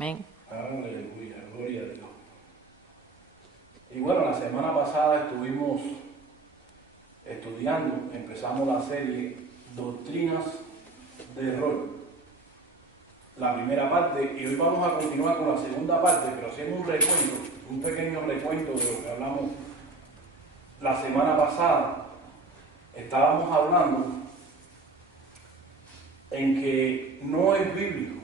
Amén. Aleluya, gloria a Dios. Y bueno, la semana pasada estuvimos estudiando, empezamos la serie Doctrinas de Error, la primera parte, y hoy vamos a continuar con la segunda parte, pero haciendo un recuento, un pequeño recuento de lo que hablamos la semana pasada. Estábamos hablando en que no es bíblico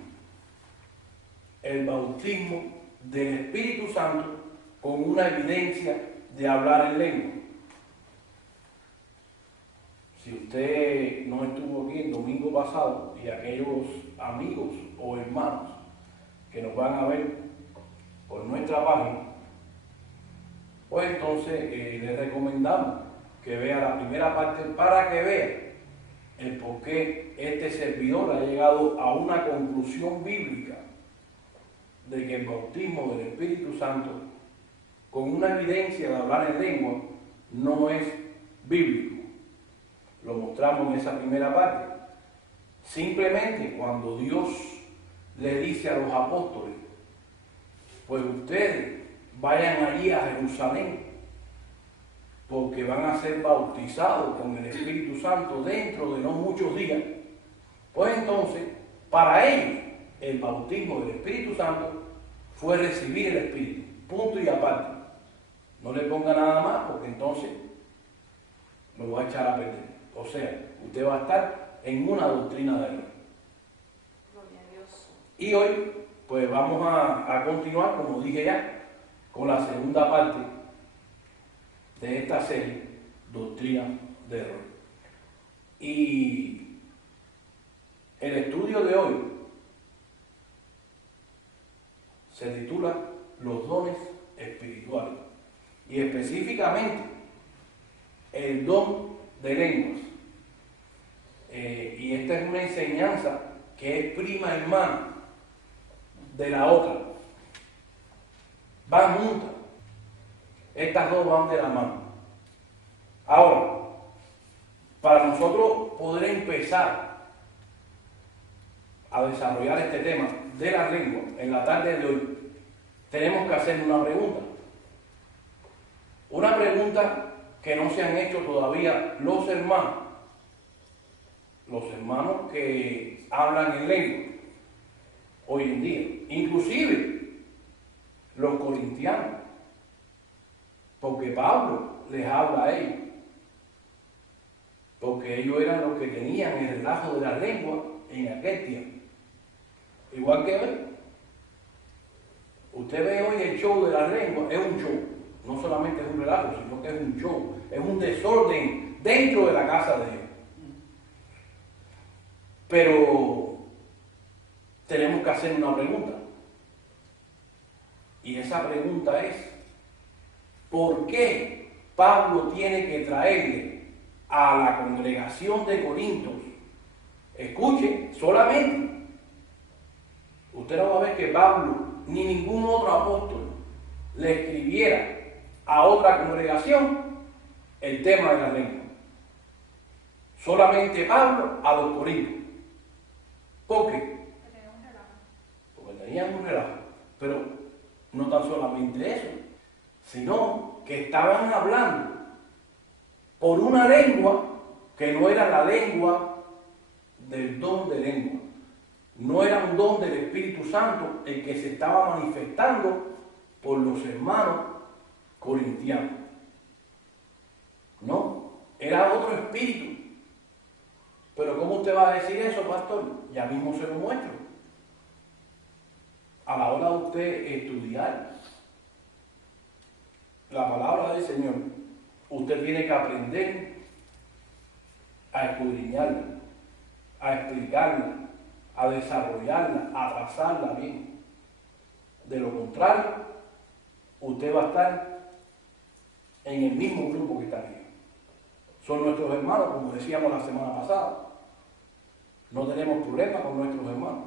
el bautismo del Espíritu Santo con una evidencia de hablar en lengua. Si usted no estuvo aquí el domingo pasado, y aquellos amigos o hermanos que nos van a ver por nuestra página, pues entonces les recomendamos que vea la primera parte para que vea el por qué este servidor ha llegado a una conclusión bíblica de que el bautismo del Espíritu Santo con una evidencia de hablar en lengua no es bíblico. Lo mostramos en esa primera parte. Simplemente cuando Dios le dice a los apóstoles, pues ustedes vayan allí a Jerusalén, porque van a ser bautizados con el Espíritu Santo dentro de no muchos días, pues entonces, para ellos, el bautismo del Espíritu Santo fue recibir el Espíritu, punto y aparte. No le ponga nada más, porque entonces lo va a echar a perder. O sea, usted va a estar en una doctrina de error. Gloria a Dios. Y hoy, pues vamos a continuar, como dije ya, con la segunda parte de esta serie, Doctrina de Error. Y el estudio de hoy se titula Los dones espirituales, y específicamente el don de lenguas. Y esta es una enseñanza que es prima hermana de la otra. Van juntas. Estas dos van de la mano. Ahora, para nosotros poder empezar a desarrollar este tema de la lengua en la tarde de hoy, tenemos que hacer una pregunta. Una pregunta que no se han hecho todavía los hermanos que hablan en lengua hoy en día, inclusive los corintianos, porque Pablo les habla a ellos, porque ellos eran los que tenían el relajo de la lengua en aquel tiempo, igual que hoy. Usted ve hoy el show de la lengua, es un show, no solamente es un relajo, sino que es un show, es un desorden dentro de la casa de Dios. Pero tenemos que hacer una pregunta, y esa pregunta es: ¿por qué Pablo tiene que traerle a la congregación de Corintios? Escuche, solamente. Usted no va a ver que Pablo ni ningún otro apóstol le escribiera a otra congregación el tema de la lengua. Solamente Pablo a los Corintios. ¿Por qué? Porque tenían un relajo. Pero no tan solamente eso, sino que estaban hablando por una lengua que no era la lengua del don de lengua. No era un don del Espíritu Santo el que se estaba manifestando por los hermanos corintianos. No, era otro espíritu. Pero ¿cómo usted va a decir eso, pastor? Ya mismo se lo muestro. A la hora de usted estudiar la palabra del Señor, usted tiene que aprender a escudriñarla, a explicarla, a desarrollarla, a trazarla bien. De lo contrario, usted va a estar en el mismo grupo que está aquí. Son nuestros hermanos, como decíamos la semana pasada. No tenemos problema con nuestros hermanos.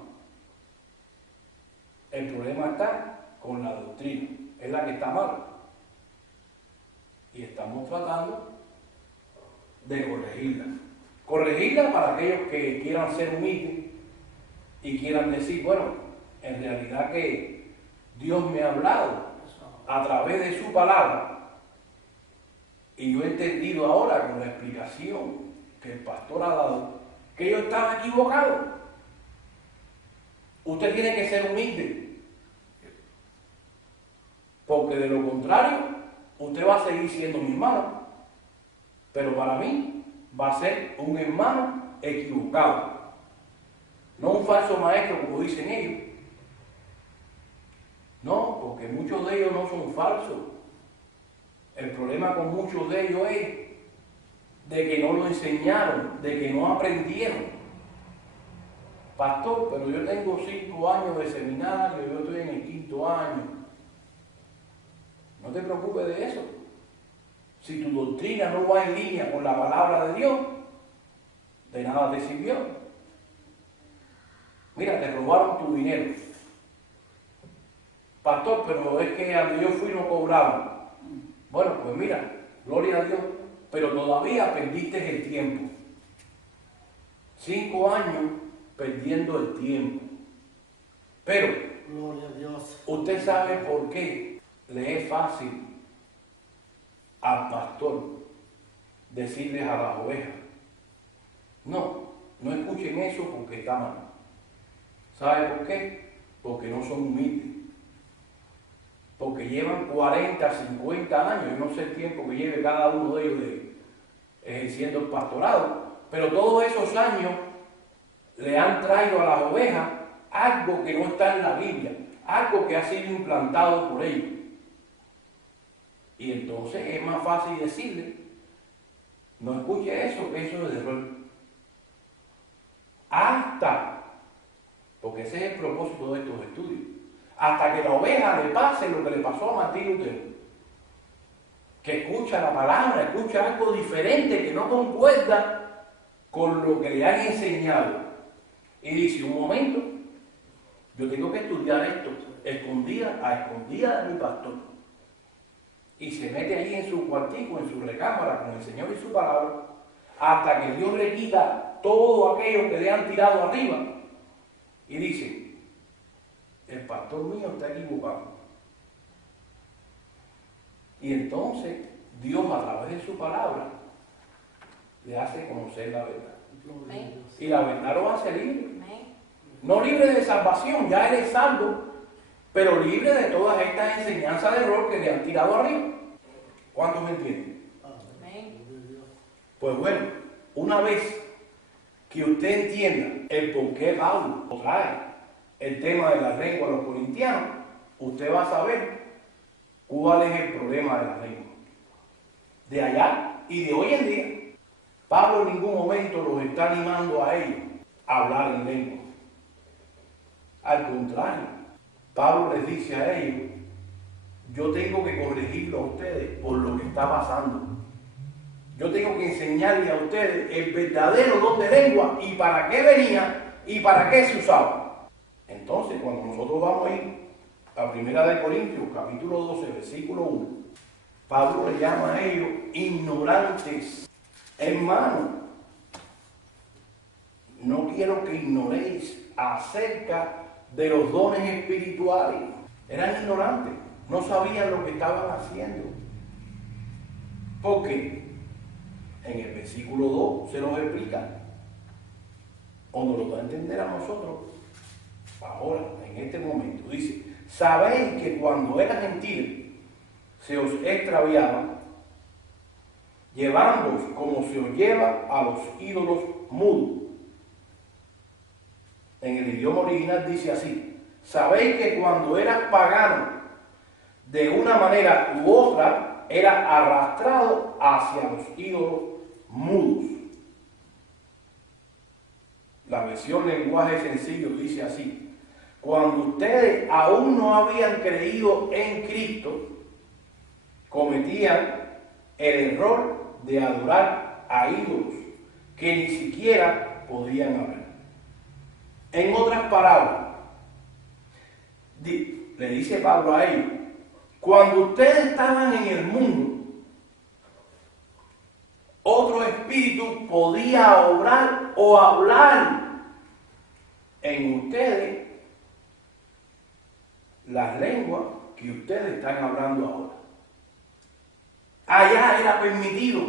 El problema está con la doctrina, es la que está mal. Y estamos tratando de corregirla. Corregirla para aquellos que quieran ser humildes y quieran decir, bueno, en realidad que Dios me ha hablado a través de su palabra y yo he entendido ahora con la explicación que el pastor ha dado que ellos estaban equivocados. Usted tiene que ser humilde, porque de lo contrario usted va a seguir siendo mi hermano, pero para mí va a ser un hermano equivocado, no un falso maestro como dicen ellos. No, porque muchos de ellos no son falsos. El problema con muchos de ellos es de que no lo enseñaron, de que no aprendieron. Pastor, pero yo tengo 5 años de seminario, yo estoy en el 5.º año. No te preocupes de eso. Si tu doctrina no va en línea con la palabra de Dios, de nada te sirvió. Mira, te robaron tu dinero. Pastor, pero es que a donde yo fui no cobraron. Bueno, pues mira, gloria a Dios, pero todavía perdiste el tiempo. 5 años perdiendo el tiempo. Pero, gloria a Dios, usted sabe por qué le es fácil al pastor decirles a las ovejas: no, no escuchen eso porque está mal. ¿Sabe por qué? Porque no son humildes. Porque llevan 40, 50 años, yo no sé el tiempo que lleve cada uno de ellos ejerciendo el pastorado, pero todos esos años le han traído a las ovejas algo que no está en la Biblia, algo que ha sido implantado por ellos. Y entonces es más fácil decirle: no escuche eso, que eso es de error. Porque ese es el propósito de estos estudios, hasta que la oveja le pase lo que le pasó a Martín Lutero, que escucha la palabra, escucha algo diferente que no concuerda con lo que le han enseñado, y dice: un momento, yo tengo que estudiar esto escondida de mi pastor. Y se mete allí en su cuartico, en su recámara con el Señor y su palabra, hasta que Dios le quita todo aquello que le han tirado arriba y dice: el pastor mío está equivocado. Y entonces Dios, a través de su palabra, le hace conocer la verdad. gloria a Dios. Y la verdad lo hace libre. Amén. No libre de salvación, ya eres salvo, pero libre de todas estas enseñanzas de error que le han tirado arriba. ¿Cuántos me entienden? Amén. Gloria a Dios. Pues bueno, una vez que usted entienda el por qué Pablo trae el tema de la lengua a los corintianos, usted va a saber cuál es el problema de la lengua. De allá y de hoy en día, Pablo en ningún momento los está animando a ellos a hablar en lengua. Al contrario, Pablo les dice a ellos: yo tengo que corregirlo a ustedes por lo que está pasando. Yo tengo que enseñarle a ustedes el verdadero don de lengua y para qué venía y para qué se usaba. Entonces, cuando nosotros vamos a ir a 1 Corintios, capítulo 12, versículo 1, Pablo le llama a ellos ignorantes. Hermanos, no quiero que ignoréis acerca de los dones espirituales. Eran ignorantes, no sabían lo que estaban haciendo. ¿Por qué? En el versículo 2 se nos explica, o nos lo da a entender a nosotros ahora, en este momento. Dice: sabéis que cuando era gentil se os extraviaba, llevándoos como se os lleva a los ídolos mudos. En el idioma original dice así: sabéis que cuando eras pagano, de una manera u otra, era arrastrado hacia los ídolos mudos. La versión lenguaje sencillo dice así: cuando ustedes aún no habían creído en Cristo, cometían el error de adorar a ídolos que ni siquiera podían haber. En otras palabras, le dice Pablo a ellos: cuando ustedes estaban en el mundo, otro espíritu podía obrar o hablar en ustedes las lenguas que ustedes están hablando ahora. Allá era permitido.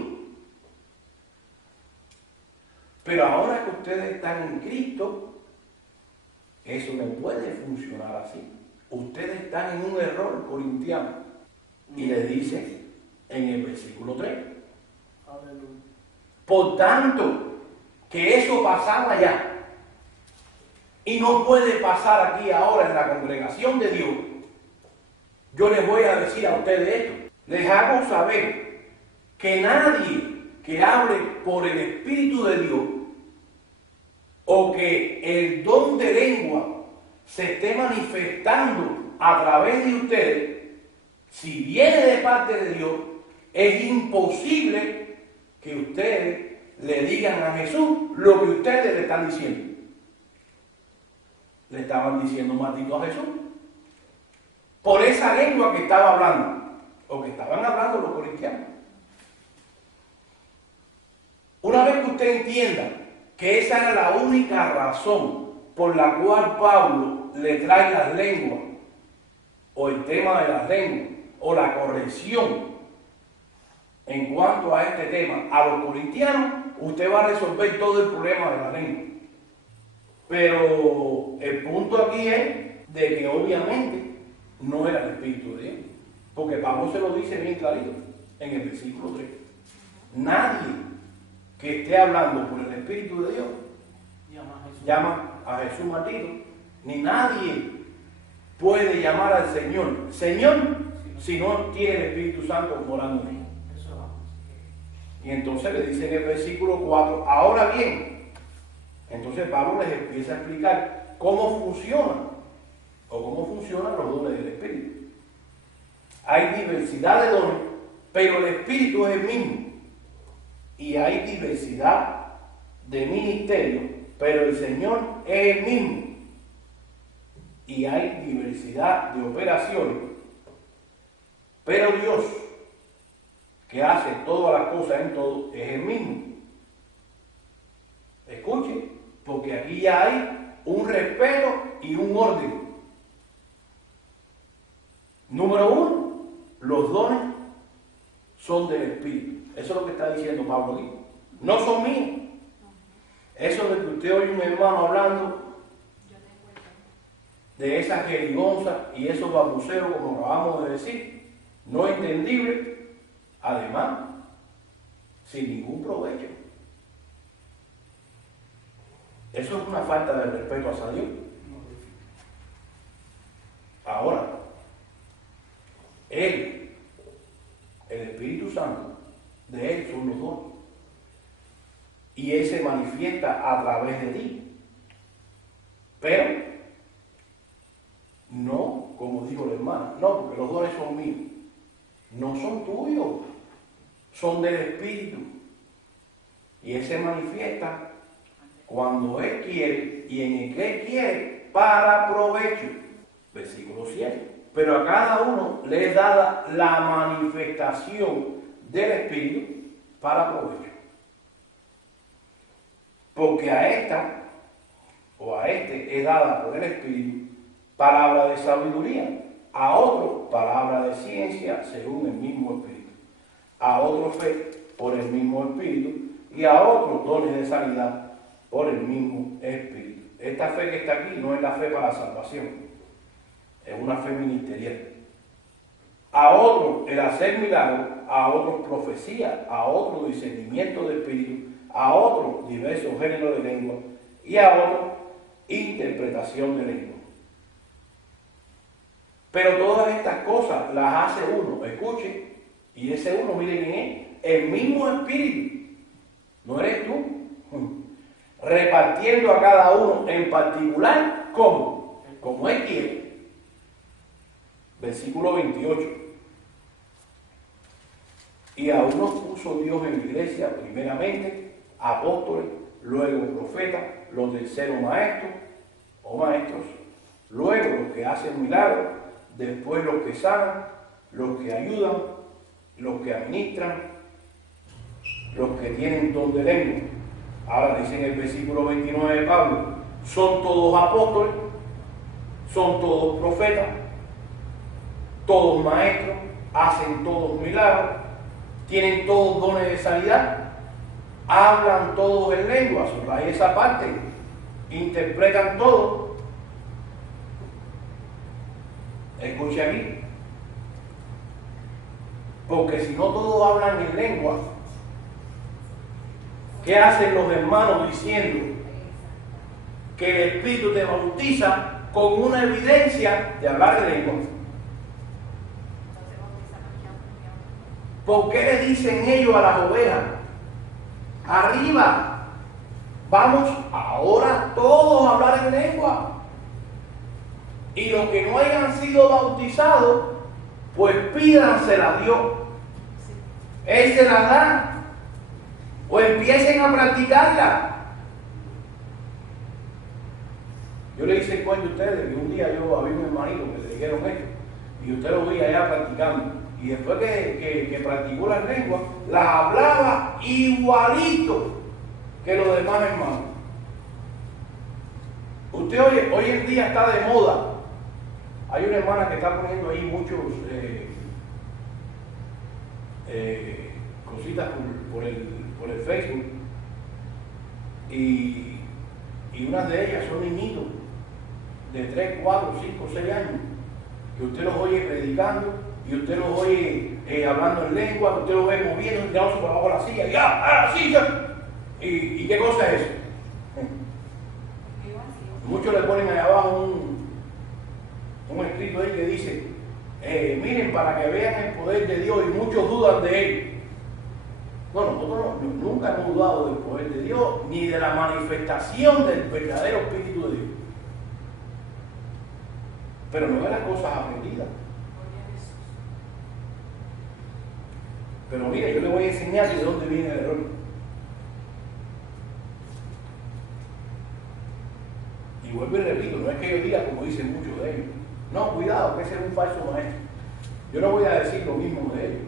Pero ahora que ustedes están en Cristo, eso no puede funcionar así. Ustedes están en un error corintiano. Y le dice en el versículo 3. Aleluya. Por tanto, que eso pasaba allá y no puede pasar aquí ahora en la congregación de Dios, yo les voy a decir a ustedes esto. Les hago saber que nadie que hable por el Espíritu de Dios o que el don de lengua se esté manifestando a través de ustedes, si viene de parte de Dios, es imposible que ustedes le digan a Jesús lo que ustedes le están diciendo. Le estaban diciendo maldito a Jesús por esa lengua que estaba hablando, o que estaban hablando los corintianos. Una vez que usted entienda que esa era la única razón por la cual Pablo le trae las lenguas, o el tema de las lenguas, o la corrección en cuanto a este tema a los corintianos, usted va a resolver todo el problema de la lengua. Pero el punto aquí es de que obviamente no era el Espíritu de Dios, porque Pablo se lo dice bien clarito en el versículo 3. Nadie que esté hablando por el Espíritu de Dios llama a Jesús maldito, ni nadie puede llamar al Señor Señor si no tiene el Espíritu Santo morando en él. Y entonces le dice en el versículo 4, ahora bien, entonces Pablo les empieza a explicar cómo funcionan los dones del Espíritu. Hay diversidad de dones, pero el Espíritu es el mismo. Y hay diversidad de ministerios, pero el Señor es el mismo. Y hay diversidad de operaciones, pero Dios, que hace todas las cosas en todo, es el mismo. Escuche, porque aquí ya hay un respeto y un orden. Número 1, los dones son del Espíritu. Eso es lo que está diciendo Pablo aquí. No son míos. Eso de que usted oye un hermano hablando de esa jerigonza y esos babuceros, como acabamos de decir, no entendible, además, sin ningún provecho. Eso es una falta de respeto hacia Dios. Ahora, Él, el Espíritu Santo, de Él son los dones. Y Él se manifiesta a través de ti. Pero, no, como dijo la hermana, no, porque los dones son míos. No son tuyos, son del Espíritu. Y Él se manifiesta cuando Él quiere y en el que Él quiere para provecho. Versículo 7. Pero a cada uno le es dada la manifestación del Espíritu para provecho. Porque a esta o a este es dada por el Espíritu palabra de sabiduría, a otro palabra de ciencia según el mismo Espíritu, a otro fe por el mismo Espíritu y a otros dones de sanidad por el mismo Espíritu. Esta fe que está aquí no es la fe para la salvación, es una fe ministerial. A otro el hacer milagros, a otros profecía, a otro discernimiento de espíritu, a otro diversos géneros de lengua y a otro interpretación de lengua. Pero todas estas cosas las hace uno, escuche, y ese uno, miren quién es, el mismo Espíritu, no eres tú, repartiendo a cada uno en particular, ¿cómo? Como Él quiere. Versículo 28. Y a unos puso Dios en la iglesia, primeramente, apóstoles, luego profetas, los terceros maestros o maestros, luego los que hacen milagros, después los que sanan, los que ayudan, los que administran, los que tienen don de lengua. Ahora dice en el versículo 29 de Pablo, son todos apóstoles, son todos profetas, todos maestros, hacen todos milagros, tienen todos dones de sanidad, hablan todos en lengua, subraya esa parte, interpretan todo. Escuche aquí, porque si no todos hablan en lengua, ¿qué hacen los hermanos diciendo que el Espíritu te bautiza con una evidencia de hablar de lengua? ¿Por qué le dicen ellos a las ovejas? Arriba, vamos ahora todos a hablar en lengua. Y los que no hayan sido bautizados, pues pídansela a Dios. Él se la da. O empiecen a practicarla. Yo le hice el cuento a ustedes que un día había un hermanito que le dijeron esto y usted lo veía allá practicando. Y después que practicó las lenguas, las hablaba igualito que los demás hermanos. Usted hoy en día está de moda. Hay una hermana que está poniendo ahí muchos cositas por el Facebook. Y unas de ellas son niñitos de 3, 4, 5, 6 años, que usted los oye predicando, y usted los oye hablando en lengua, que usted los ve moviendo, tirándose por abajo de la silla, ya, así, ya. ¿Y qué cosa es eso? Muchos le ponen allá abajo un escrito ahí que dice, miren para que vean el poder de Dios, y muchos dudan de él. No, nosotros nunca hemos dudado del poder de Dios, ni de la manifestación del verdadero Espíritu de Dios. Pero no de las cosas aprendidas. Pero mire, yo le voy a enseñar de dónde viene el error. Y vuelvo y repito, no es que yo diga como dicen muchos de ellos. No, cuidado, que ese es un falso maestro. Yo no voy a decir lo mismo de ellos.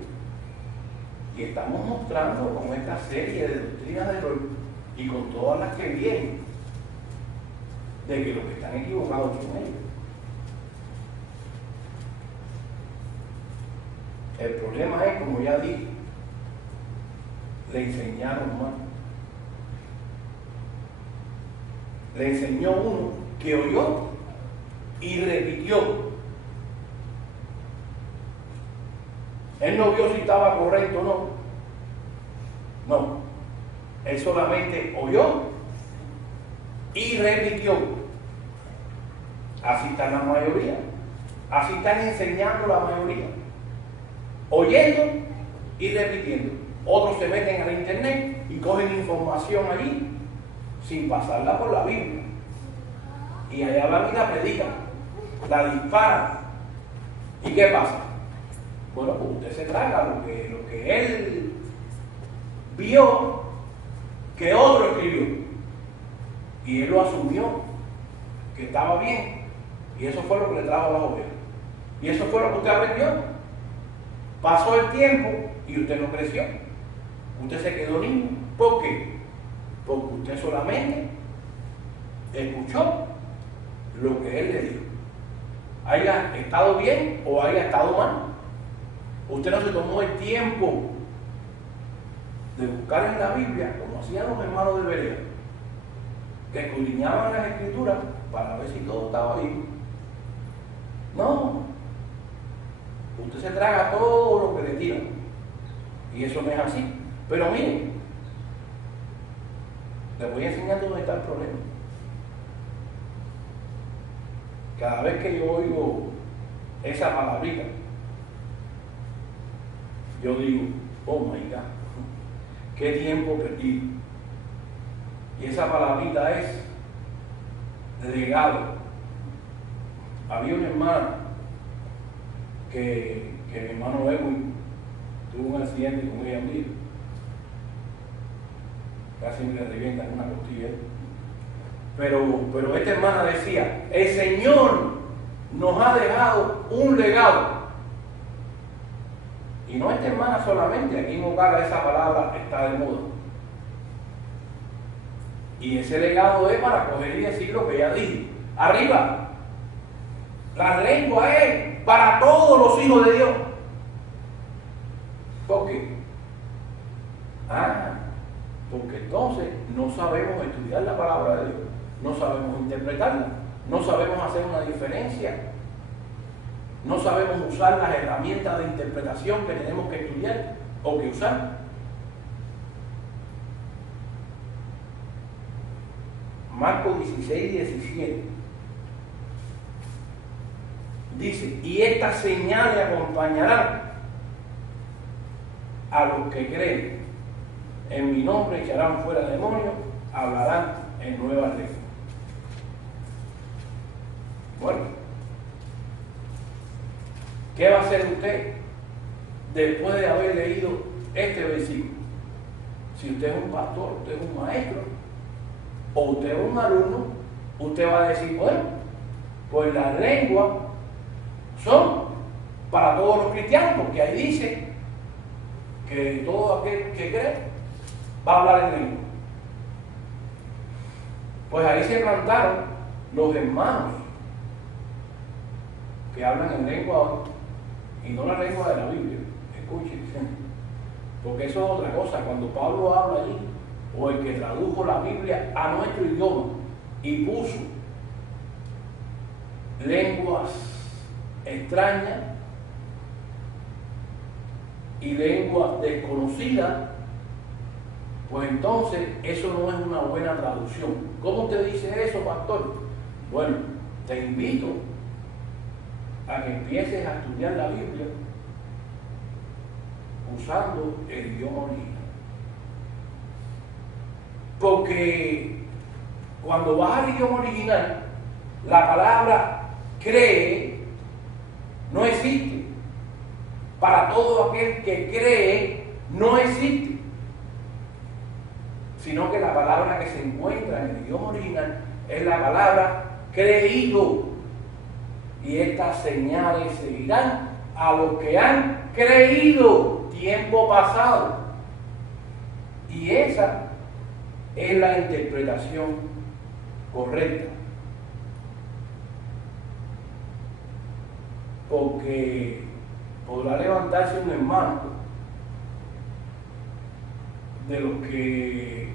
Y estamos mostrando con esta serie de doctrinas de error y con todas las que vienen, de que los que están equivocados son ellos. El problema es, como ya dije, le enseñaron mal. Le enseñó uno que oyó y repitió. Él no vio si estaba correcto o no. No. Él solamente oyó y repitió. Así está la mayoría. Así están enseñando la mayoría. Oyendo y repitiendo. Otros se meten al internet y cogen información allí sin pasarla por la Biblia. Y allá van y la predican, la disparan. ¿Y qué pasa? Bueno, pues usted se traga lo que él vio que otro escribió. Y él lo asumió, que estaba bien. Y eso fue lo que le trajo a la oveja. Y eso fue lo que usted aprendió. Pasó el tiempo y usted no creció. Usted se quedó niño. ¿Por qué? Porque usted solamente escuchó lo que él le dijo. Haya estado bien o haya estado mal. Usted no se tomó el tiempo de buscar en la Biblia, como hacían los hermanos de Berea, que escudriñaban las escrituras para ver si todo estaba bien. No. Usted se traga todo lo que le tiran. Y eso no es así. Pero miren, les voy a enseñar dónde está el problema. Cada vez que yo oigo esa palabrita, yo digo, oh my God, qué tiempo perdido. Y esa palabrita es legado. Había una hermana que mi hermano Edwin tuvo un accidente con ella un día. Casi me le revientan una costilla. Pero esta hermana decía, el Señor nos ha dejado un legado. Y no esta hermana solamente, aquí en Ocala esa palabra está de moda. Y ese legado es para coger y decir lo que ella dijo. Arriba. La lengua es para todos los hijos de Dios. ¿Por qué? Porque entonces no sabemos estudiar la palabra de Dios, no sabemos interpretarla, no sabemos hacer una diferencia, no sabemos usar las herramientas de interpretación que tenemos que estudiar o que usar. Marcos 16, 17 dice: y estas señales acompañarán a los que creen. En mi nombre echarán fuera demonios, hablarán en nuevas lenguas. Bueno, ¿qué va a hacer usted después de haber leído este versículo? Si usted es un pastor, usted es un maestro, o usted es un alumno, usted va a decir: bueno, pues las lenguas son para todos los cristianos, porque ahí dice que todo aquel que cree va a hablar en lengua. Pues ahí se plantaron los hermanos que hablan en lengua, y no la lengua de la Biblia. Escuchen, porque eso es otra cosa. Cuando Pablo habla allí, o el que tradujo la Biblia a nuestro idioma y puso lenguas extrañas y lenguas desconocidas, pues entonces eso no es una buena traducción. ¿Cómo usted dice eso, pastor? Bueno, te invito a que empieces a estudiar la Biblia usando el idioma original. Porque cuando vas al idioma original, la palabra cree no existe. Para todo aquel que cree no existe. Sino que la palabra que se encuentra en el idioma original es la palabra creído. Y estas señales seguirán a los que han creído tiempo pasado. Y esa es la interpretación correcta. Porque podrá levantarse un hermano de los que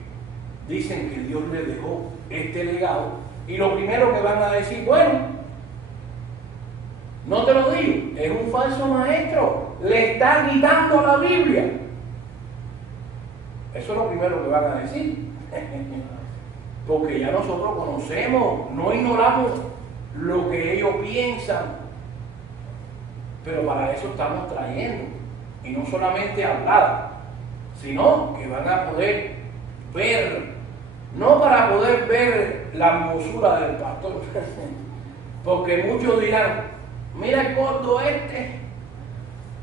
dicen que Dios les dejó este legado, y lo primero que van a decir: bueno, no te lo digo, es un falso maestro, le está quitando la Biblia. Eso es lo primero que van a decir. Porque ya nosotros conocemos, no ignoramos lo que ellos piensan, pero para eso estamos trayendo, y no solamente hablar, sino que van a poder ver, no para poder ver la hermosura del pastor, porque muchos dirán: mira el gordo este,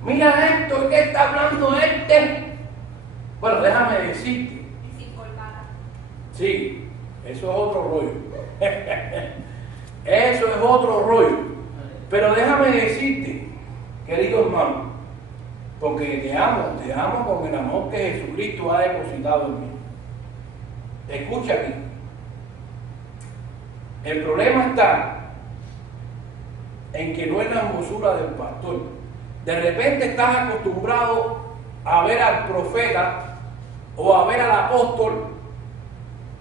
mira esto, ¿qué está hablando este? Bueno, déjame decirte. Y sin corbata. Sí, eso es otro rollo. Eso es otro rollo. Pero déjame decirte, querido hermano, porque te amo con el amor que Jesucristo ha depositado en mí. Escucha aquí. El problema está en que no es la hermosura del pastor. De repente estás acostumbrado a ver al profeta o a ver al apóstol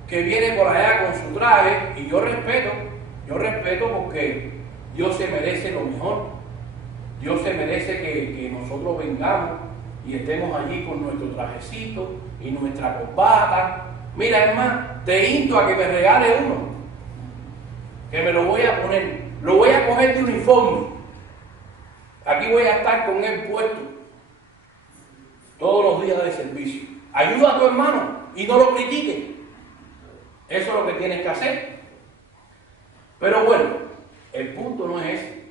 que viene por allá con su traje, y yo respeto porque Dios se merece lo mejor. Dios se merece que nosotros vengamos y estemos allí con nuestro trajecito y nuestra corbata. Mira, hermano, te invito a que me regale uno, que me lo voy a poner, lo voy a coger de uniforme. Aquí voy a estar con él puesto todos los días de servicio. Ayuda a tu hermano y no lo critiques. Eso es lo que tienes que hacer. Pero bueno, el punto no es ese.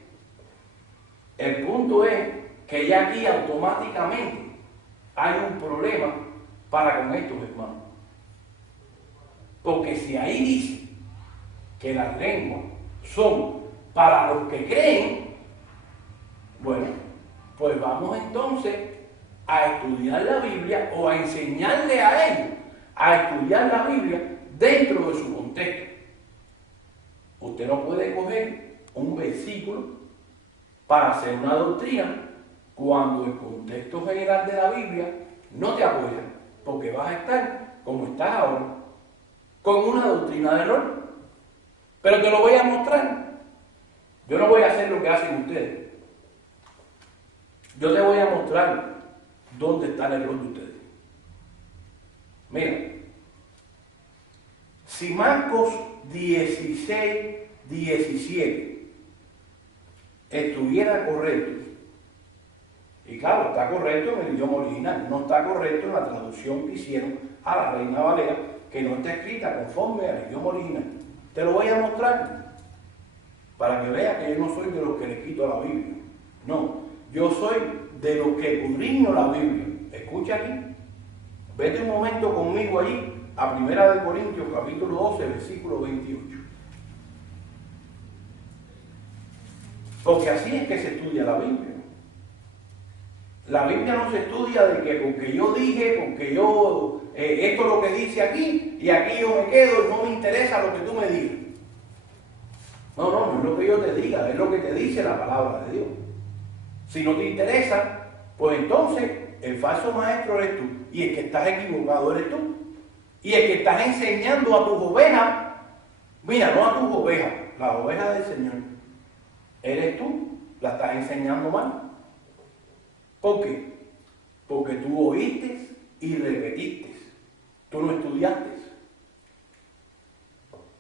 El punto es que ya aquí automáticamente hay un problema para con estos hermanos. Porque si ahí dice que las lenguas son para los que creen, bueno, pues vamos entonces a estudiar la Biblia, o a enseñarle a ellos a estudiar la Biblia dentro de su contexto. Usted no puede coger un versículo para hacer una doctrina cuando el contexto general de la Biblia no te apoya, porque vas a estar como estás ahora, con una doctrina de error. Pero te lo voy a mostrar. Yo no voy a hacer lo que hacen ustedes. Yo te voy a mostrar dónde está el error de ustedes. Mira, si Marcos 16, 17 estuviera correcto, y claro, está correcto en el idioma original, no está correcto en la traducción que hicieron a la Reina Valera, que no está escrita conforme al idioma original. Te lo voy a mostrar para que veas que yo no soy de los que le quito a la Biblia. No, yo soy de los que escudriño la Biblia. Escucha aquí, vete un momento conmigo allí a 1 Corintios capítulo 12, versículo 28. Porque así es que se estudia la Biblia. La Biblia no se estudia de que porque yo dije, porque yo, esto es lo que dice aquí, y aquí yo me quedo y no me interesa lo que tú me digas. No es lo que yo te diga, es lo que te dice la palabra de Dios. Si no te interesa, pues entonces el falso maestro eres tú, y el que estás equivocado eres tú, y el que estás enseñando a tus ovejas, mira, no a tus ovejas, las ovejas del Señor, eres tú, la estás enseñando mal. ¿Por qué? Porque tú oíste y repetiste. Tú no estudiaste.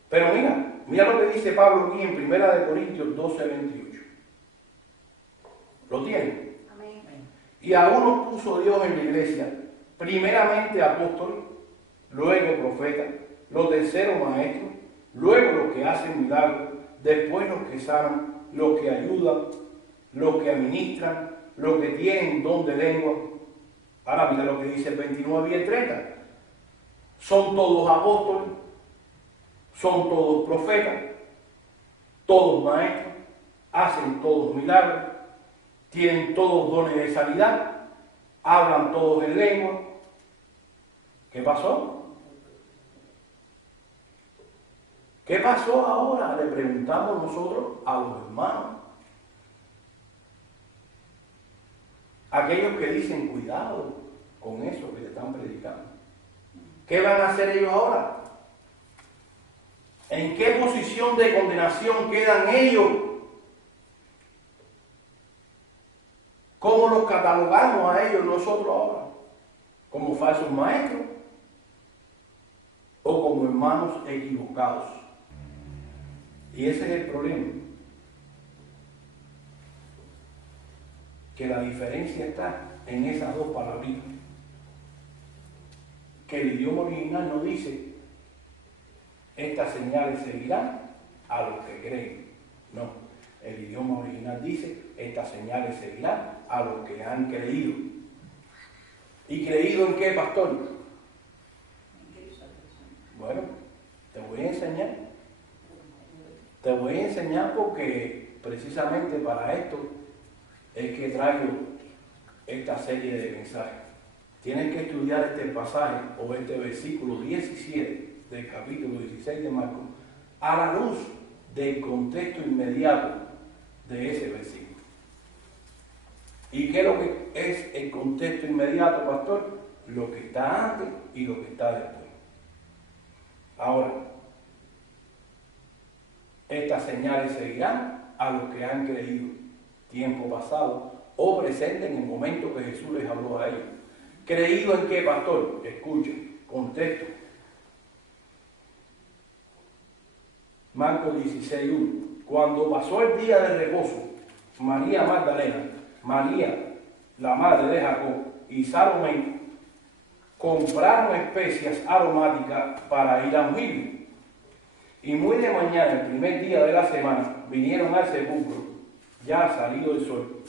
Pero mira lo que dice Pablo aquí en 1 Corintios 12, 28. ¿Lo tienen? Amén. Y a uno puso Dios en la iglesia, primeramente apóstoles, luego profetas, los terceros maestros, luego los que hacen milagros, después los que sanan, los que ayudan, los que administran, los que tienen don de lengua. Ahora mira lo que dice el 29 y el 30. Son todos apóstoles, son todos profetas, todos maestros, hacen todos milagros, tienen todos dones de sanidad, hablan todos en lengua. ¿Qué pasó? ¿Qué pasó ahora? Le preguntamos nosotros a los hermanos. Aquellos que dicen cuidado con eso que te están predicando. ¿Qué van a hacer ellos ahora? ¿En qué posición de condenación quedan ellos? ¿Cómo los catalogamos a ellos nosotros ahora? ¿Como falsos maestros? ¿O como hermanos equivocados? Y ese es el problema. Que la diferencia está en esas dos palabritas. Que el idioma original no dice estas señales seguirán a los que creen. No, el idioma original dice estas señales seguirán a los que han creído. ¿Y creído en qué, pastor? Bueno, te voy a enseñar. Te voy a enseñar porque precisamente para esto es que traigo esta serie de mensajes. Tienes que estudiar este pasaje o este versículo 17 del capítulo 16 de Marcos a la luz del contexto inmediato de ese versículo. ¿Y qué es lo que es el contexto inmediato, pastor? Lo que está antes y lo que está después. Ahora, estas señales seguirán a los que han creído, tiempo pasado o presente en el momento que Jesús les habló a ellos. ¿Creído en qué, pastor? Escuchen, contexto. Marcos 16:1. Cuando pasó el día de reposo, María Magdalena, María, la madre de Jacob, y Salomé compraron especias aromáticas para ir a ungirlo. Y muy de mañana, el primer día de la semana, vinieron al sepulcro, ya salido el sol.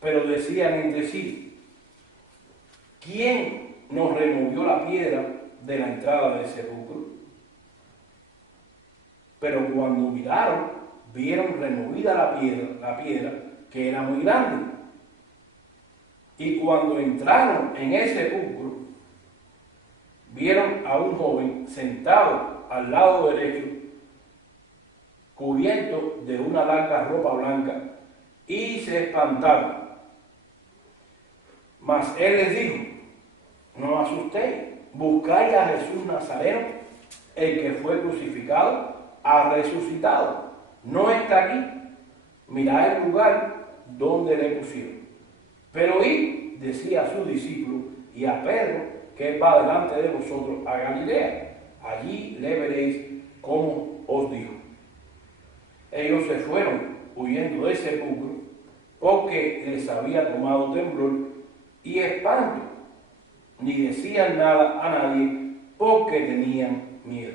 Pero decían entre sí, ¿quién nos removió la piedra de la entrada del sepulcro? Pero cuando miraron, vieron removida la piedra, que era muy grande. Y cuando entraron en el sepulcro, vieron a un joven sentado al lado derecho, cubierto de una larga ropa blanca, y se espantaron. Mas él les dijo: no asustéis, buscáis a Jesús Nazareno, el que fue crucificado, ha resucitado, no está aquí, mirad el lugar donde le pusieron. Pero id, decía a sus discípulos y a Pedro, que va delante de vosotros a Galilea, allí le veréis como os dijo. Ellos se fueron huyendo del sepulcro, porque les había tomado temblor y espanto, ni decían nada a nadie, porque tenían miedo.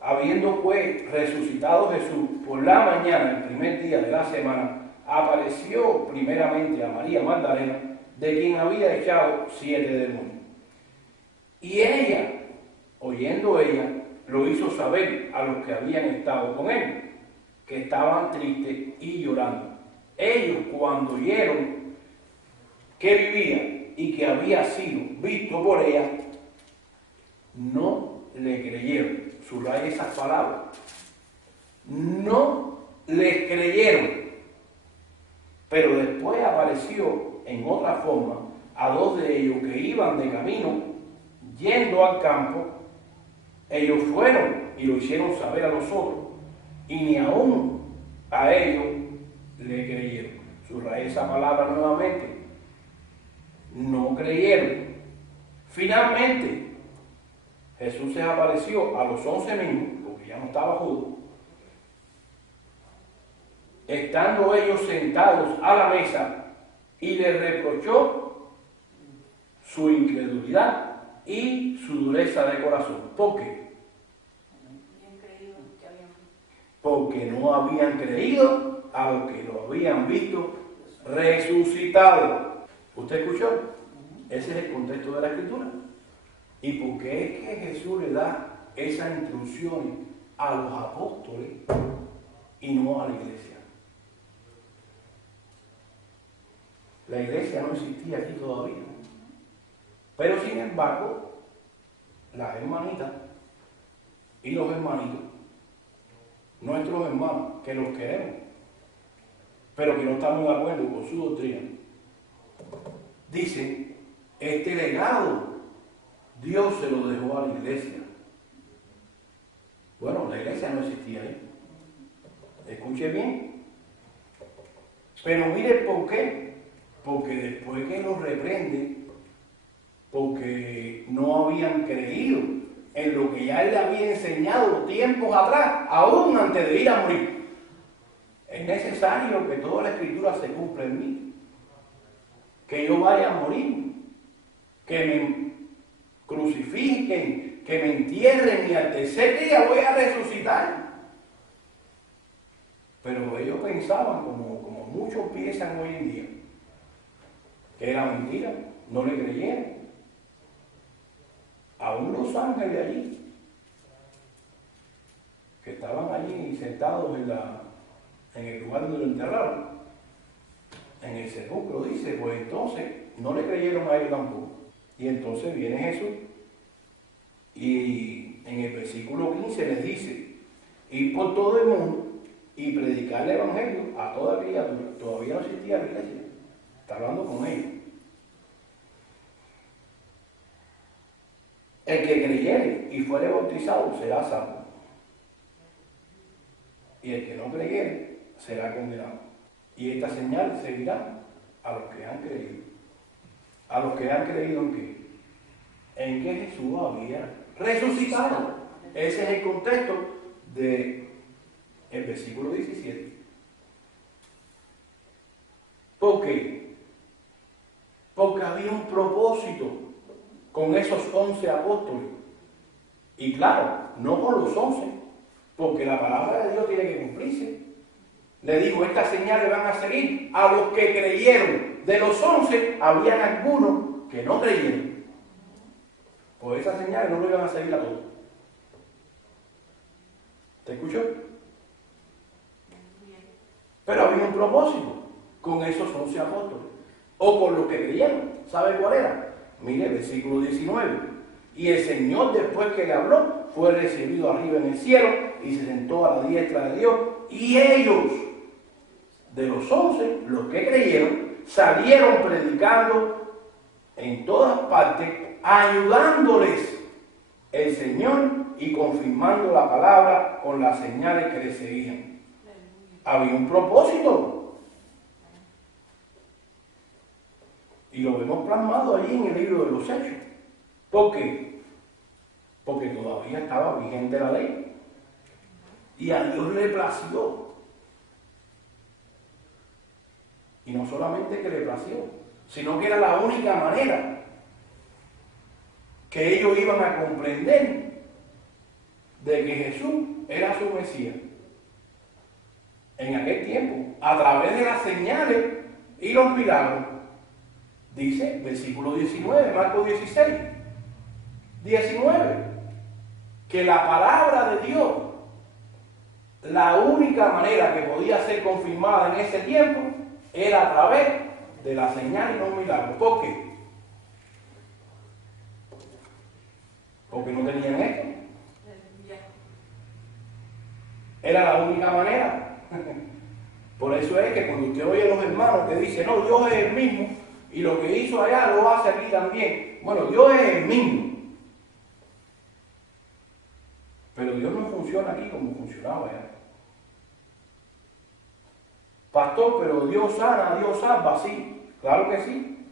Habiendo pues resucitado Jesús por la mañana, el primer día de la semana, apareció primeramente a María Magdalena, de quien había echado 7 demonios. Y ella, oyendo ella, lo hizo saber a los que habían estado con él, que estaban tristes y llorando. Ellos, cuando oyeron que vivía y que había sido visto por ella, no le creyeron. Subraya esas palabras. No le creyeron. Pero después apareció en otra forma a 2 de ellos que iban de camino, yendo al campo. Ellos fueron y lo hicieron saber a los otros, y ni aún a ellos le creyeron. Subraya esa palabra nuevamente. No creyeron. Finalmente, Jesús se apareció a los 11 mismos, porque ya no estaba Judas, estando ellos sentados a la mesa, y les reprochó su incredulidad y su dureza de corazón. ¿Por qué? Porque no habían creído a lo que lo habían visto resucitado. ¿Usted escuchó? Ese es el contexto de la Escritura. ¿Y por qué es que Jesús le da esas instrucciones a los apóstoles y no a la iglesia? La iglesia no existía aquí todavía. Pero sin embargo, las hermanitas y los hermanitos, nuestros hermanos, que los queremos, pero que no estamos de acuerdo con su doctrina, dicen: este legado Dios se lo dejó a la iglesia. Bueno, la iglesia no existía ahí. Escuche bien. Pero mire por qué. Porque después que los reprende, porque no habían creído en lo que ya él le había enseñado tiempos atrás, aún antes de ir a morir. Es necesario que toda la Escritura se cumpla en mí. Que yo vaya a morir. Que me crucifiquen, que me entierren y al tercer día voy a resucitar. Pero ellos pensaban, como muchos piensan hoy en día, que era mentira, no le creyeron. Aún los ángeles allí, que estaban allí sentados en el lugar donde lo enterraron, en el sepulcro, dice, pues entonces no le creyeron a ellos tampoco. Y entonces viene Jesús y en el versículo 15 les dice: ir por todo el mundo y predicar el evangelio a toda criatura. Todavía no existía la iglesia, está hablando con ellos. El que creyere y fuere bautizado será salvo, y el que no creyere será condenado. Y esta señal seguirá a los que han creído. ¿A los que han creído en qué? En que Jesús había resucitado. Ese es el contexto del versículo 17. ¿Por qué? Porque había un propósito con esos 11 apóstoles. Y claro, no con los 11, porque la palabra de Dios tiene que cumplirse. Le dijo: estas señales van a seguir a los que creyeron. De los 11, habían algunos que no creyeron. Pues esas señales no lo iban a seguir a todos. ¿Te escuchó? Pero había un propósito con esos 11 apóstoles. O con los que creyeron. ¿Sabe cuál era? Mire, versículo 19. Y el Señor, después que le habló, fue recibido arriba en el cielo y se sentó a la diestra de Dios. Y ellos, de los 11, los que creyeron, salieron predicando en todas partes, ayudándoles el Señor y confirmando la palabra con las señales que le seguían. Había un propósito. Y lo vemos plasmado allí en el libro de los Hechos. ¿Por qué? Porque todavía estaba vigente la ley. Y a Dios le plació. Y no solamente que le plació, sino que era la única manera que ellos iban a comprender de que Jesús era su Mesías. En aquel tiempo, a través de las señales y los milagros. Dice, versículo 19, Marcos 16, 19, que la palabra de Dios, la única manera que podía ser confirmada en ese tiempo, era a través de la señal y los milagros. ¿Por qué? Porque no tenían esto. Era la única manera. Por eso es que cuando usted oye a los hermanos que dicen, no, Dios es el mismo, y lo que hizo allá lo hace aquí también. Bueno, Dios es el mismo. Pero Dios no funciona aquí como funcionaba allá. Pastor, pero Dios sana, Dios salva, sí, claro que sí.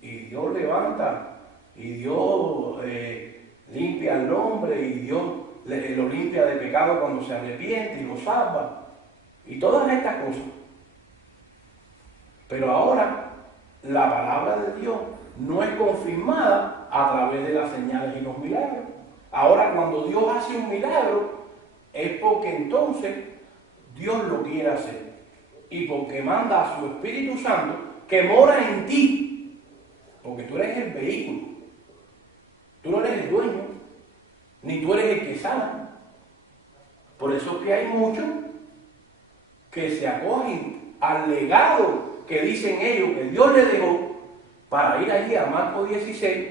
Y Dios levanta, y Dios limpia al hombre, y Dios lo limpia de pecado cuando se arrepiente y lo salva. Y todas estas cosas. Pero ahora, la palabra de Dios no es confirmada a través de las señales y los milagros. Ahora, cuando Dios hace un milagro, es porque entonces Dios lo quiere hacer. Y porque manda a su Espíritu Santo que mora en ti. Porque tú eres el vehículo. Tú no eres el dueño. Ni tú eres el que sana. Por eso es que hay muchos que se acogen al legado que dicen ellos que Dios les dejó para ir allí a Marcos 16,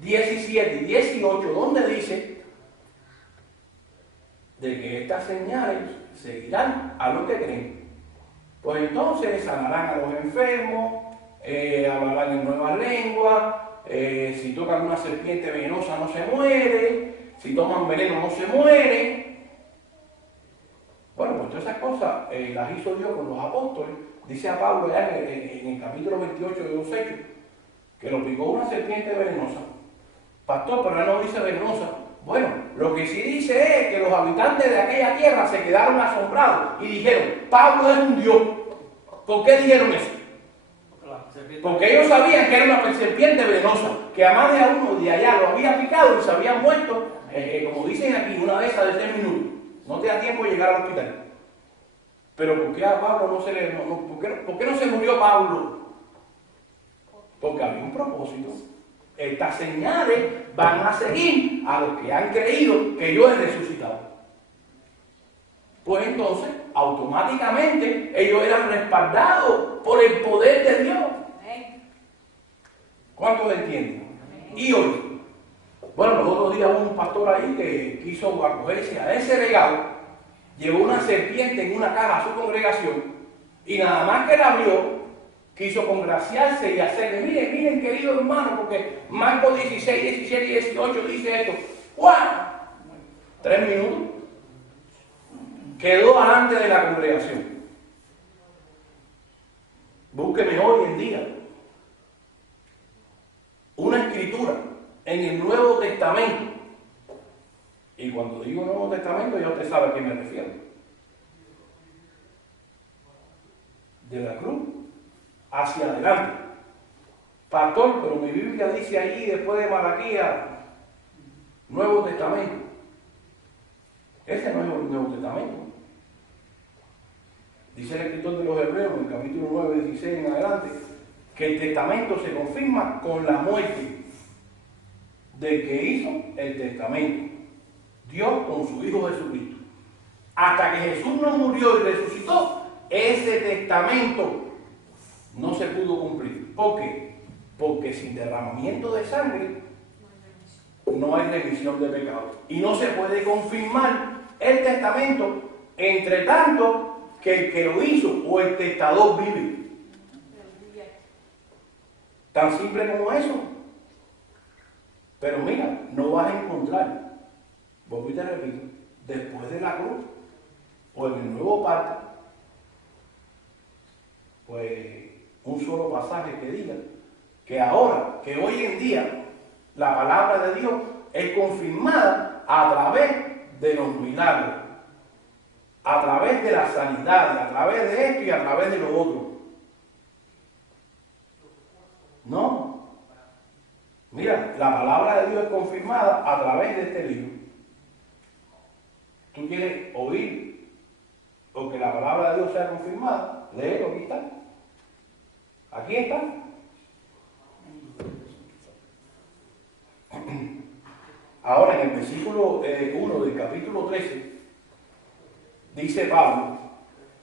17 y 18, donde dice de que estas señales seguirán a los que creen. Pues entonces sanarán a los enfermos, hablarán en nuevas lenguas, si tocan una serpiente venenosa no se muere, si toman veneno no se muere. Bueno, pues todas esas cosas las hizo Dios con los apóstoles. Dice a Pablo ya en el capítulo 28 de los Hechos que lo picó una serpiente venenosa. Pastor, pero él no dice venenosa. Bueno, lo que sí dice es que los habitantes de aquella tierra se quedaron asombrados y dijeron, Pablo es un Dios. ¿Por qué dijeron eso? Porque ellos sabían que era una serpiente venenosa, que a más de uno de allá lo había picado y se habían muerto, como dicen aquí, una de esas de 3 minutos. No te da tiempo de llegar al hospital. Pero ¿por qué a Pablo no se le... ¿por qué no se murió Pablo? Porque había un propósito. Estas señales van a seguir a los que han creído que yo he resucitado. Pues entonces, automáticamente, ellos eran respaldados por el poder de Dios. ¿Cuántos entienden? Y hoy, bueno, los otros días hubo un pastor ahí que quiso acogerse a ese legado. Llevó una serpiente en una caja a su congregación y nada más que la abrió, quiso congraciarse y hacerle, miren querido hermano, porque Marcos 16, 17 y 18 dice esto. ¡Wow! 3 minutos. Quedó delante de la congregación. Búsqueme hoy en día una escritura en el Nuevo Testamento. Y cuando digo Nuevo Testamento, ya usted sabe a qué me refiero. De la cruz hacia adelante. Pastor, pero mi Biblia dice allí, después de Malaquías, Nuevo Testamento. Ese no es el Nuevo Testamento. Dice el escritor de los Hebreos, en el capítulo 9, 16 en adelante, que el testamento se confirma con la muerte del que hizo el testamento. Dios con su Hijo Jesucristo. Hasta que Jesús no murió y resucitó, ese testamento no se pudo cumplir. ¿Por qué? Porque sin derramamiento de sangre no hay remisión de pecados. Y no se puede confirmar el testamento entre tanto que el que lo hizo o el testador vive. Tan simple como eso. Pero mira, no vas a encontrar, vuelvo y te repito, después de la cruz o en el nuevo pacto, pues un solo pasaje que diga que ahora, que hoy en día, la palabra de Dios es confirmada a través de los milagros, a través de la sanidad, a través de esto y a través de lo otro. No. Mira, la palabra de Dios es confirmada a través de este libro. ¿Tú quieres oír o que la palabra de Dios sea confirmada? Léelo, aquí está. Aquí está. Ahora, en el versículo 1 del capítulo 13, dice Pablo: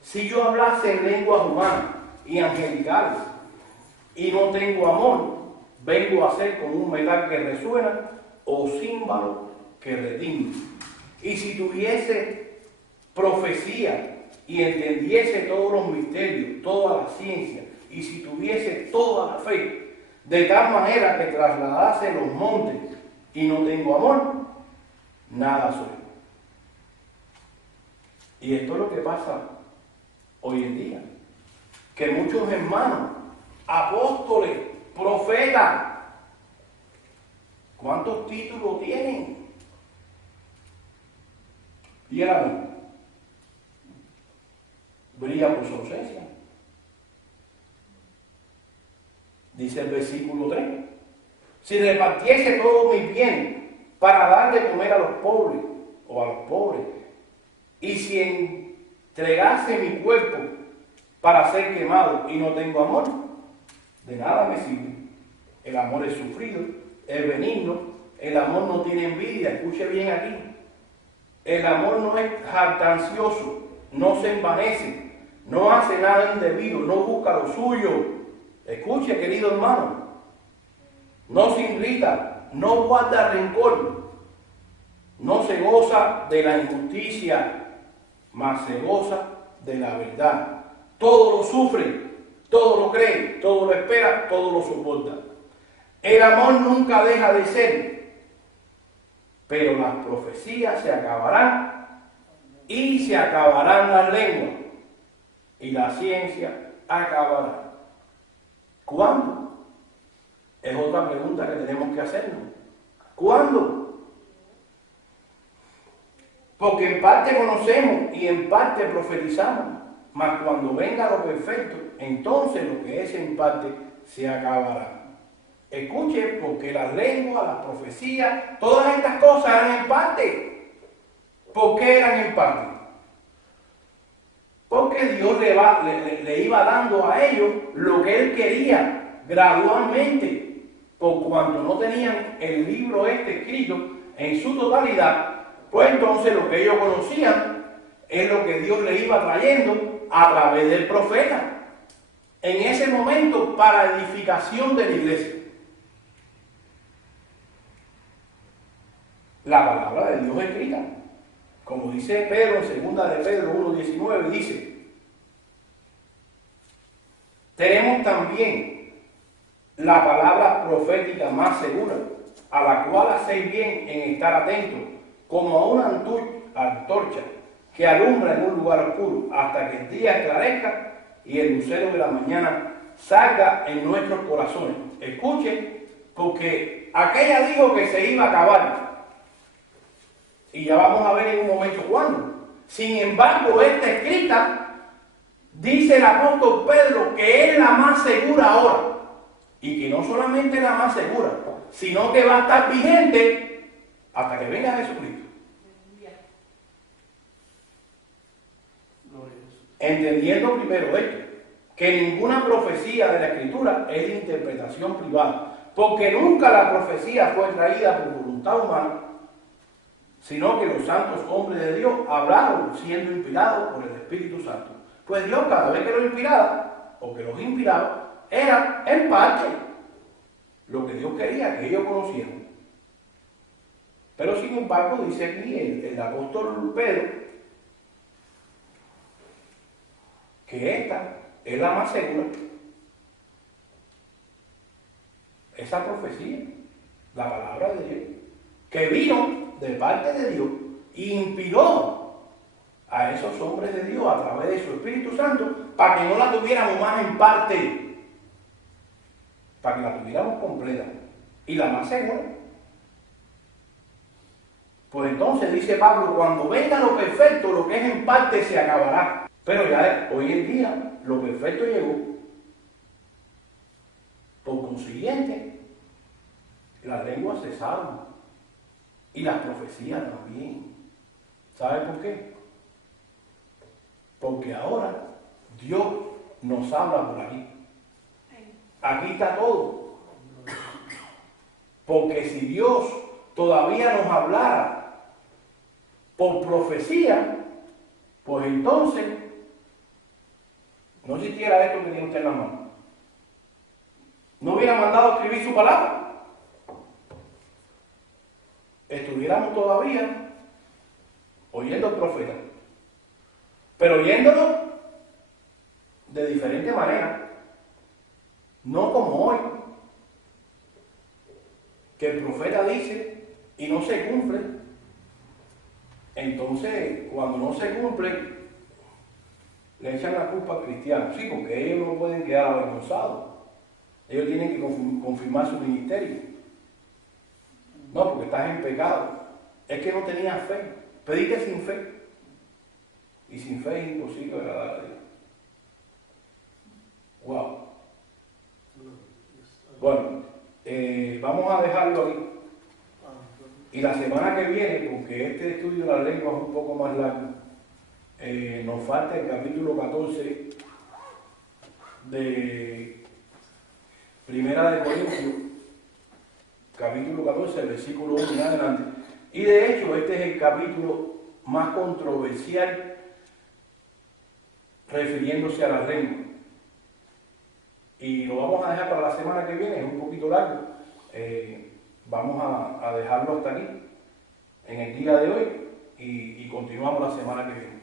si yo hablase en lenguas humanas y angelicales y no tengo amor, vengo a ser como un metal que resuena o címbalo que retiñe. Y si tuviese profecía y entendiese todos los misterios, toda la ciencia, y si tuviese toda la fe, de tal manera que trasladase los montes y no tengo amor, nada soy. Y esto es lo que pasa hoy en día, que muchos hermanos, apóstoles, profetas, ¿cuántos títulos tienen? Y el amor brilla por su ausencia. Dice el versículo 3: si repartiese todos mis bienes para dar de comer a los pobres o a los pobres, y si entregase mi cuerpo para ser quemado y no tengo amor, de nada me sirve. El amor es sufrido, es benigno, el amor no tiene envidia. Escuche bien aquí. El amor no es jactancioso, no se envanece, no hace nada indebido, no busca lo suyo. Escuche, querido hermano, no se irrita, no guarda rencor, no se goza de la injusticia, mas se goza de la verdad. Todo lo sufre, todo lo cree, todo lo espera, todo lo soporta. El amor nunca deja de ser, pero las profecías se acabarán y se acabarán las lenguas y la ciencia acabará. ¿Cuándo? Es otra pregunta que tenemos que hacernos. ¿Cuándo? Porque en parte conocemos y en parte profetizamos, mas cuando venga lo perfecto, entonces lo que es en parte se acabará. Escuche, porque las lenguas, las profecías, todas estas cosas eran en parte. ¿Por qué eran en parte? Porque Dios le iba dando a ellos lo que Él quería gradualmente, por cuanto no tenían el libro escrito en su totalidad, pues entonces lo que ellos conocían es lo que Dios le iba trayendo a través del profeta, en ese momento para edificación de la iglesia. La palabra de Dios escrita, como dice Pedro en 2 de Pedro 1:19, dice: tenemos también la palabra profética más segura, a la cual hacéis bien en estar atentos, como a una antorcha que alumbra en un lugar oscuro, hasta que el día esclarezca y el lucero de la mañana salga en nuestros corazones. Escuchen, porque aquella dijo que se iba a acabar, y ya vamos a ver en un momento cuándo. Sin embargo, esta escrita, dice el apóstol Pedro, que es la más segura ahora, y que no solamente es la más segura, sino que va a estar vigente hasta que venga Jesucristo. Entendiendo primero esto, que ninguna profecía de la Escritura es de interpretación privada, porque nunca la profecía fue traída por voluntad humana, sino que los santos hombres de Dios hablaron siendo inspirados por el Espíritu Santo. Pues Dios, cada vez que los inspiraba, o que los inspiraba, era en parte lo que Dios quería que ellos conocieran. Pero sin embargo, dice aquí el apóstol Pedro que esta es la más segura. Esa profecía, la palabra de Dios, que vino de parte de Dios y inspiró a esos hombres de Dios a través de su Espíritu Santo para que no la tuviéramos más en parte, para que la tuviéramos completa y la más segura. Pues entonces dice Pablo, cuando venga lo perfecto, lo que es en parte se acabará. Pero ya hoy en día lo perfecto llegó. Por consiguiente, las lenguas cesaron y las profecías también. ¿Sabe por qué? Porque ahora Dios nos habla por aquí. Aquí está todo. Porque si Dios todavía nos hablara por profecía, pues entonces no existiera esto que tiene usted en la mano. No hubiera mandado a escribir su palabra. Estuviéramos todavía oyendo al profeta, pero oyéndolo de diferente manera, no como hoy, que el profeta dice y no se cumple. Entonces, cuando no se cumple, le echan la culpa al cristiano. Sí, porque ellos no pueden quedar avergonzados. Ellos tienen que confirmar su ministerio. No, porque estás en pecado. Es que no tenías fe. Pediste sin fe. Y sin fe es imposible agradar a Dios. Wow. Bueno, vamos a dejarlo aquí. Y la semana que viene, porque este estudio de la lengua es un poco más largo, nos falta el capítulo 14 de Primera de Corintios, capítulo 14, versículo 1 en adelante. Y de hecho, este es el capítulo más controversial refiriéndose a la lengua. Y lo vamos a dejar para la semana que viene, es un poquito largo. Vamos a dejarlo hasta aquí, en el día de hoy, y continuamos la semana que viene.